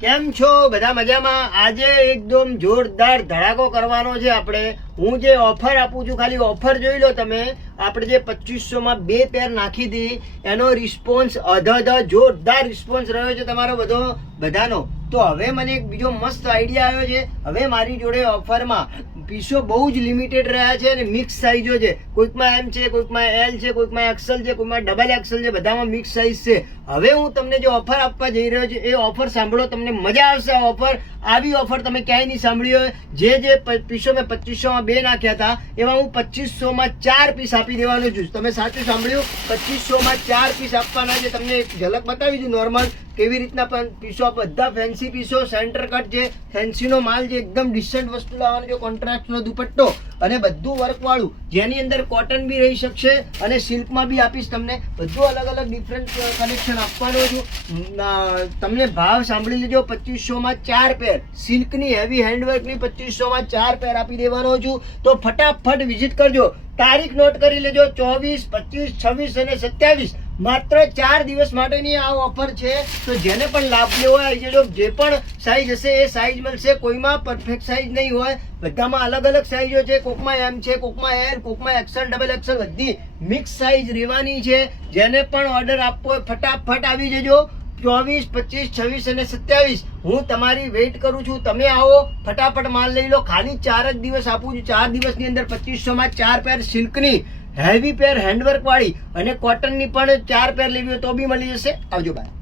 કેમ છો બધા મજામાં? આજે એકદમ જોરદાર ધડાકો કરવાનો છે આપણે. હું જે ઓફર આપું છું ખાલી ઓફર જોઈ લો તમે. આપણે જે 2500 માં 2 પેર નાખી હતી એનો રિસ્પોન્સ જોરદાર રિસ્પોન્સ રહ્યો છે તમારો બધાનો. તો હવે મને એક બીજો મસ્ત આઈડિયા આવ્યો છે. હવે મારી જોડે ઓફરમાં પીસો બહુ જ લિમિટેડ રહ્યા છે અને મિક્સ સાઇઝો છે. કોઈકમાં એમ છે, કોઈકમાં એલ છે, કોઈકમાં એક્સેલ છે, કોઈકમાં ડબલ એક્સેલ છે, બધામાં મિક્સ સાઇઝ છે. હવે હું તમને જે ઓફર આપવા જઈ રહ્યો છું એ ઓફર સાંભળો, તમને મજા આવશે. આ ઓફર, આવી ઓફર તમે ક્યાંય નહીં સાંભળી હોય. જે પીસો મેં 2500 માં 2 નાખ્યા હતા એમાં હું 2500 માં 4 પીસ આપી દેવાનો છું. તમે સાચું સાંભળ્યું, 2500 માં 4 પીસ આપવાના છે. તમને એક ઝલક બતાવી છું નોર્મલ કેવી રીતના પણ પીસો, બધા ફેન્સી પીસો, સેન્ટર કટ છે, ફેન્સીનો માલ છે, એકદમ ડિસન્ટ વસ્તુ લાવવાનો છે. કોન્ટ્રાક્ટનો દુપટ્ટો અને બધું વર્ક વાળું, જેની અંદર કોટન બી રહી શકશે અને સિલ્કમાં બી આપીશ તમને. બધું અલગ અલગ ડિફરન્ટ કલેક્શન આપવાનો છું. તમને ભાવ સાંભળી લેજો. 2500 માં 4 પેર સિલ્કની હેવી હેન્ડવર્કની 2500 માં 4 પેર આપી દેવાનો છું. તો ફટાફટ વિઝિટ કરજો. તારીખ નોટ કરી લેજો, 24, 25, 26 અને 27. માત્ર 4 દિવસ માટેની આ ઓફર છે. તો જેને પણ લાભ લેવો હોય આવી જજો. જે પણ સાઈઝ હશે એ સાઈઝ મળશે. કોઈમાં પરફેક્ટ સાઈઝ નહીં હોય, બધામાં અલગ અલગ સાઈઝો છે. કોકમાં એમ છે, કોકમાં એલ, કોકમાં એક્સેલ, ડબલ એક્સેલ, બધી મિક્સ સાઈઝ રહેવાની છે. જેને પણ ઓર્ડર આપવો હોય ફટાફટ આવી જજો. 24, 25, 26 અને 27 હું તમારી વેઇટ કરું છું. તમે આવો, ફટાફટ માલ લઈ લો. ખાલી 4 જ દિવસ આપું છું. 4 દિવસની અંદર 2500 માં 4 પેર સિલ્કની હેવી પેર હેન્ડવર્ક વાળી અને કોટનની પણ 4 પેર લેવી હોય તો બી મળી જશે. આવજો બાય.